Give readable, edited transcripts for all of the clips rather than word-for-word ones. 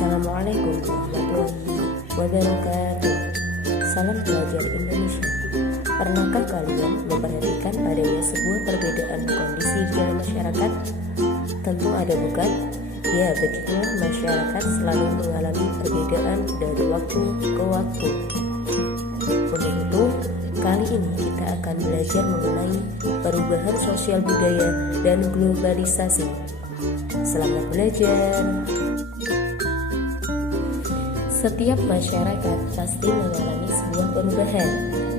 Assalamualaikum warahmatullahi wabarakatuh. Salam pelajar Indonesia. Pernahkah kalian memperhatikan adanya sebuah perbedaan kondisi di dalam masyarakat? Tentu ada, bukan? Ya, begitulah masyarakat selalu mengalami perbedaan dari waktu ke waktu. Untuk itu, kali ini kita akan belajar mengenai perubahan sosial budaya dan globalisasi. Selamat belajar. Setiap masyarakat pasti mengalami sebuah perubahan.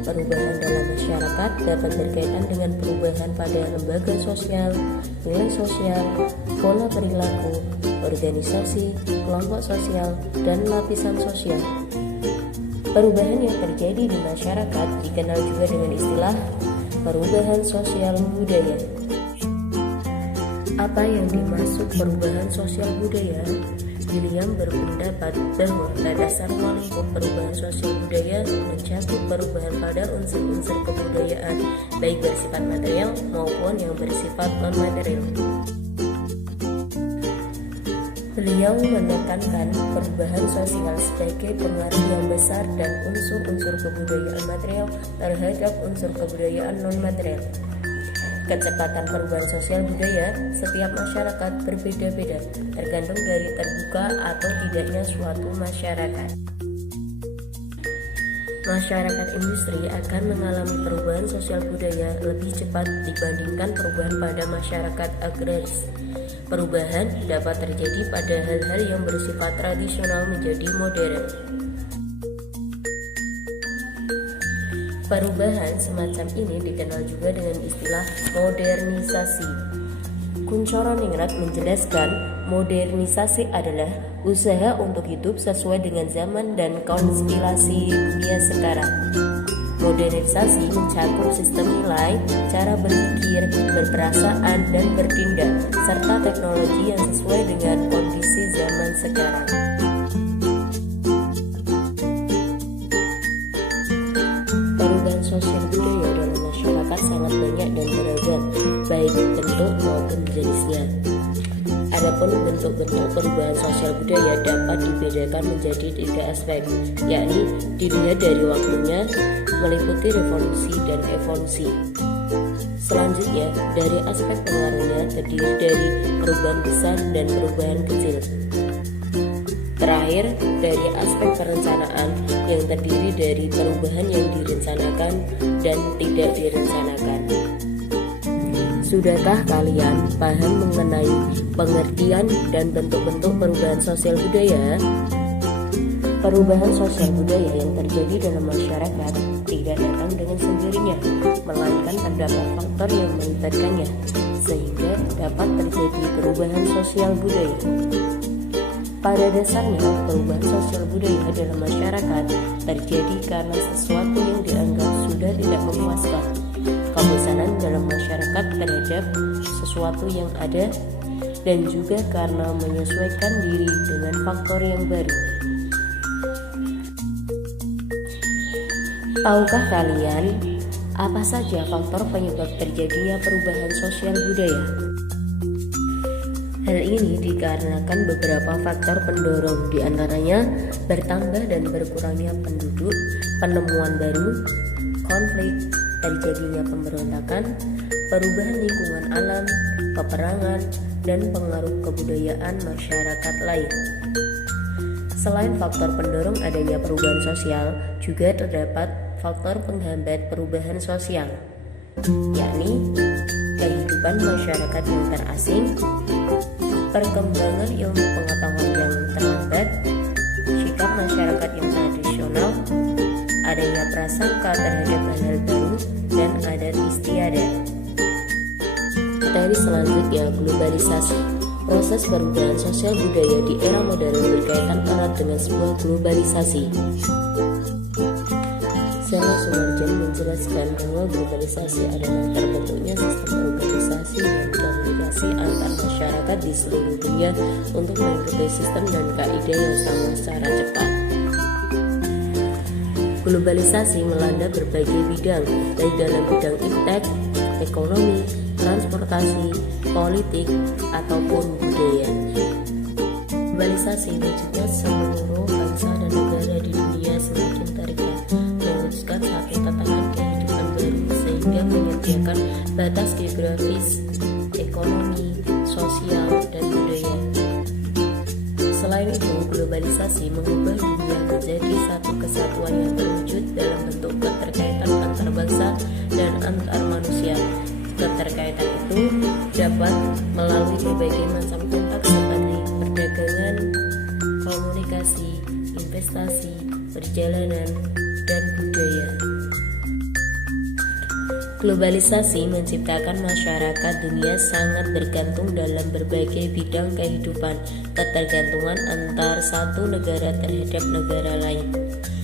Perubahan dalam masyarakat dapat berkaitan dengan perubahan pada lembaga sosial, nilai sosial, pola perilaku, organisasi, kelompok sosial, dan lapisan sosial. Perubahan yang terjadi di masyarakat dikenal juga dengan istilah perubahan sosial budaya. Apa yang dimaksud perubahan sosial budaya? William berpendapat bahwa pada dasar lingkup perubahan sosial budaya mencakup perubahan pada unsur-unsur kebudayaan, baik bersifat material maupun yang bersifat non-material. Beliau menekankan perubahan sosial sebagai pengaruh yang besar dan unsur-unsur kebudayaan material terhadap unsur kebudayaan non-material. Kecepatan perubahan sosial budaya setiap masyarakat berbeda-beda, tergantung dari terbuka atau tidaknya suatu masyarakat. Masyarakat industri akan mengalami perubahan sosial budaya lebih cepat dibandingkan perubahan pada masyarakat agraris. Perubahan dapat terjadi pada hal-hal yang bersifat tradisional menjadi modern. Perubahan semacam ini dikenal juga dengan istilah modernisasi. Kuncoro Ningrat menjelaskan, modernisasi adalah usaha untuk hidup sesuai dengan zaman dan konstelasi dunia sekarang. Modernisasi mencakup sistem nilai, cara berpikir, berperasaan, dan bertindak, serta teknologi yang sesuai dengan kondisi zaman sekarang. Perubahan sosial budaya dalam masyarakat sangat banyak dan beragam, baik bentuk maupun jenisnya. Adapun bentuk-bentuk perubahan sosial budaya dapat dibedakan menjadi 3 aspek, yakni dilihat dari waktunya, meliputi revolusi dan evolusi. Selanjutnya, dari aspek pengaruhnya terdiri dari perubahan besar dan perubahan kecil. Terakhir, dari aspek perencanaan yang terdiri dari perubahan yang direncanakan dan tidak direncanakan. Sudahkah kalian paham mengenai pengertian dan bentuk-bentuk perubahan sosial budaya? Perubahan sosial budaya yang terjadi dalam masyarakat tidak datang dengan sendirinya, melainkan terdapat faktor yang melibatkannya, sehingga dapat terjadi perubahan sosial budaya. Pada dasarnya, perubahan sosial budaya dalam masyarakat terjadi karena sesuatu yang dianggap sudah tidak memuaskan, kebosanan dalam masyarakat terhadap sesuatu yang ada, dan juga karena menyesuaikan diri dengan faktor yang baru. Tahukah kalian apa saja faktor penyebab terjadinya perubahan sosial budaya? Hal ini dikarenakan beberapa faktor pendorong, diantaranya bertambah dan berkurangnya penduduk, penemuan baru, konflik, terjadinya pemberontakan, perubahan lingkungan alam, peperangan, dan pengaruh kebudayaan masyarakat lain. Selain faktor pendorong adanya perubahan sosial, juga terdapat faktor penghambat perubahan sosial, yakni kehidupan masyarakat yang terasing, perkembangan ilmu pengetahuan yang terlambat, sikap masyarakat yang tradisional, adanya prasangka terhadap hal-hal baru, dan adat istiadat. Materi selanjutnya, globalisasi. Proses perubahan sosial budaya di era modern berkaitan erat dengan sebuah globalisasi. Sela Sumarjan menjelaskan bahwa globalisasi adalah terbentuknya sistem organisasi dan komunikasi antar masyarakat di seluruh dunia untuk mengikuti sistem dan kaidah yang sama secara cepat. Globalisasi melanda berbagai bidang, baik dalam bidang iptek, ekonomi, transportasi, politik, ataupun budaya. Globalisasi wujudnya seluruh bangsa dan negara di dunia semakin terikat, mewujudkan satu tatanan kehidupan baru sehingga menyediakan batas geografis, ekonomi, sosial, dan budaya. Selain itu, globalisasi mengubah dunia menjadi satu kesatuan yang terwujud dalam bentuk keterkaitan antar bangsa dan antar manusia. Keterkaitan itu dapat melalui berbagai macam kontak seperti perdagangan, komunikasi, investasi, perjalanan, dan budaya. Globalisasi menciptakan masyarakat dunia sangat bergantung dalam berbagai bidang kehidupan, ketergantungan antar satu negara terhadap negara lain.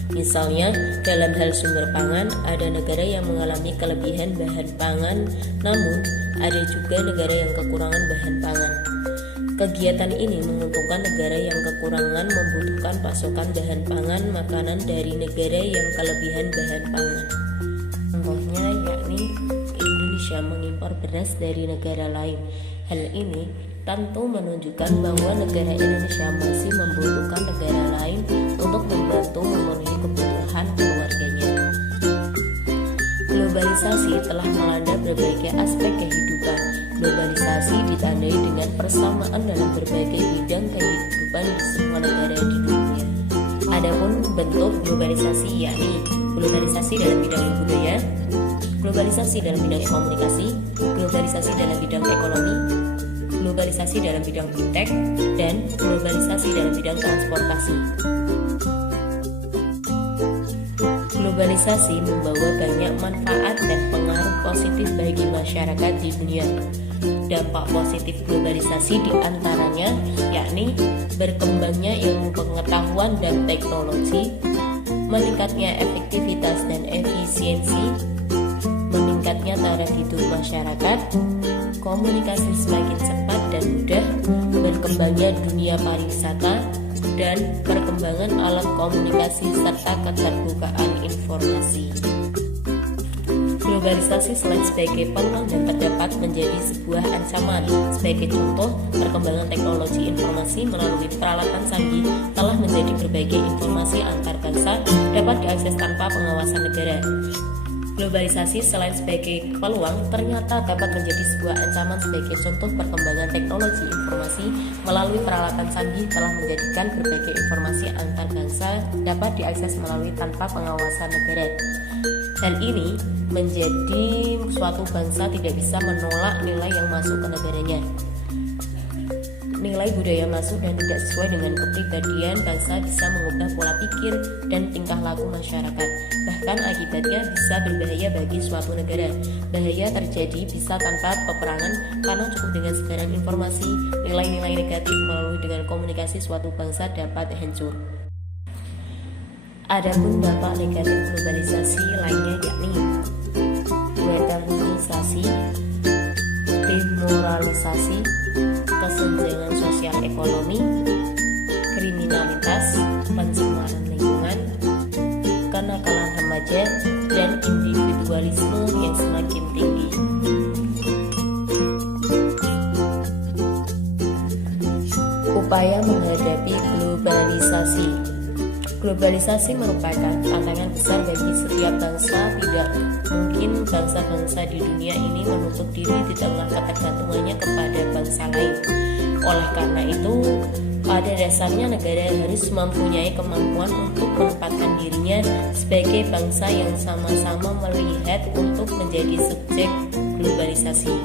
Misalnya, dalam hal sumber pangan, ada negara yang mengalami kelebihan bahan pangan, namun ada juga negara yang kekurangan bahan pangan. Kegiatan ini menguntungkan negara yang kekurangan membutuhkan pasokan bahan pangan makanan dari negara yang kelebihan bahan pangan. Contohnya yakni Indonesia mengimpor beras dari negara lain. Hal ini tentu menunjukkan bahwa negara Indonesia masih membutuhkan negara lain untuk membantu memenuhi kebutuhan keluarganya. Globalisasi telah melanda berbagai aspek kehidupan. Globalisasi ditandai dengan persamaan dalam berbagai bidang kehidupan di semua negara di dunia. Adapun bentuk globalisasi yakni globalisasi dalam bidang budaya, globalisasi dalam bidang komunikasi, globalisasi dalam bidang ekonomi, globalisasi dalam bidang fintech, dan globalisasi dalam bidang transportasi. Globalisasi membawa banyak manfaat dan pengaruh positif bagi masyarakat di dunia. Dampak positif globalisasi diantaranya yakni berkembangnya ilmu pengetahuan dan teknologi, meningkatnya efektivitas dan efisiensi, meningkatnya taraf hidup masyarakat, komunikasi semakin cepat dan mudah, berkembangnya dunia pariwisata, dan perkembangan alat komunikasi serta keterbukaan informasi. Globalisasi selain sebagai peluang dapat menjadi sebuah ancaman. Sebagai contoh, perkembangan teknologi informasi melalui peralatan canggih telah menjadi berbagai informasi antar bangsa dapat diakses tanpa pengawasan negara. Globalisasi selain sebagai peluang ternyata dapat menjadi sebuah ancaman. Sebagai contoh, perkembangan teknologi informasi melalui peralatan canggih telah menjadikan berbagai informasi antar bangsa dapat diakses melalui tanpa pengawasan negara. Hal ini menjadi suatu bangsa tidak bisa menolak nilai yang masuk ke negaranya. Nilai budaya masuk dan tidak sesuai dengan kepribadian bangsa bisa mengubah pola pikir dan tingkah laku masyarakat. Bahkan akibatnya bisa berbahaya bagi suatu negara. Bahaya terjadi bisa tanpa peperangan karena cukup dengan sebaran informasi. Nilai-nilai negatif melalui dengan komunikasi suatu bangsa dapat hancur. Adapun dampak negatif globalisasi lainnya yakni weatherisasi, demoralisasi, kesenjangan sosial ekonomi, kriminalitas, pencemaran lingkungan, kenakalan remaja, dan individualisme yang semakin tinggi. Upaya menghadapi globalisasi. Globalisasi merupakan tantangan besar bagi setiap bangsa. Tidak mungkin bangsa-bangsa di dunia ini menutup diri di tengah ketergantungannya kepada bangsa lain. Oleh karena itu, pada dasarnya negara harus mempunyai kemampuan untuk menempatkan dirinya sebagai bangsa yang sama-sama melihat untuk menjadi subjek globalisasi.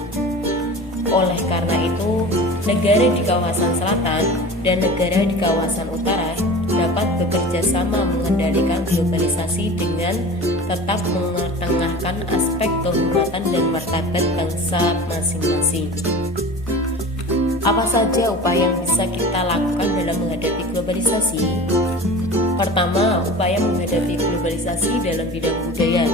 Oleh karena itu, negara di kawasan selatan dan negara di kawasan utara dapat bekerja sama mengendalikan globalisasi dengan tetap mengetengahkan aspek kehormatan dan martabat bangsa masing-masing. Apa saja upaya yang bisa kita lakukan dalam menghadapi globalisasi? Pertama, upaya menghadapi globalisasi dalam bidang budaya.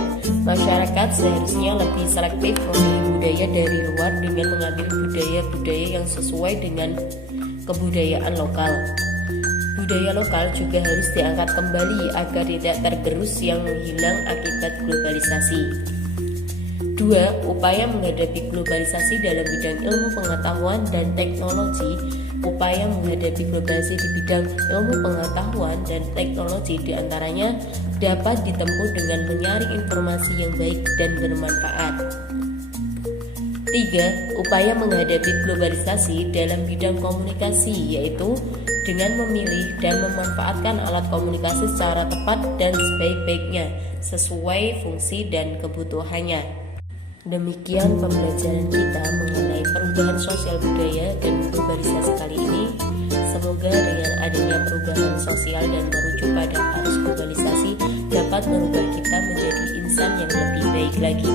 Masyarakat seharusnya lebih selektif memilih budaya dari luar dengan mengambil budaya-budaya yang sesuai dengan kebudayaan lokal. Budaya lokal juga harus diangkat kembali agar tidak tergerus yang hilang akibat globalisasi. 2. Upaya menghadapi globalisasi dalam bidang ilmu pengetahuan dan teknologi. upaya menghadapi globalisasi di bidang ilmu pengetahuan dan teknologi diantaranya dapat ditempuh dengan menyaring informasi yang baik dan bermanfaat. 3. Upaya menghadapi globalisasi dalam bidang komunikasi, yaitu dengan memilih dan memanfaatkan alat komunikasi secara tepat dan sebaik-baiknya sesuai fungsi dan kebutuhannya. Demikian pembelajaran kita mengenai perubahan sosial budaya dan globalisasi kali ini. Semoga dengan adanya perubahan sosial dan merujuk pada arus globalisasi dapat merubah kita menjadi insan yang lebih baik lagi,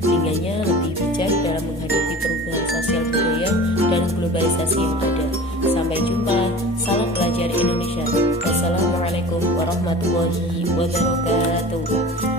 dengannya lebih bijak dalam menghadapi perubahan sosial budaya dan globalisasi yang ada. Sampai jumpa, salam belajar Indonesia. Wassalamualaikum warahmatullahi wabarakatuh.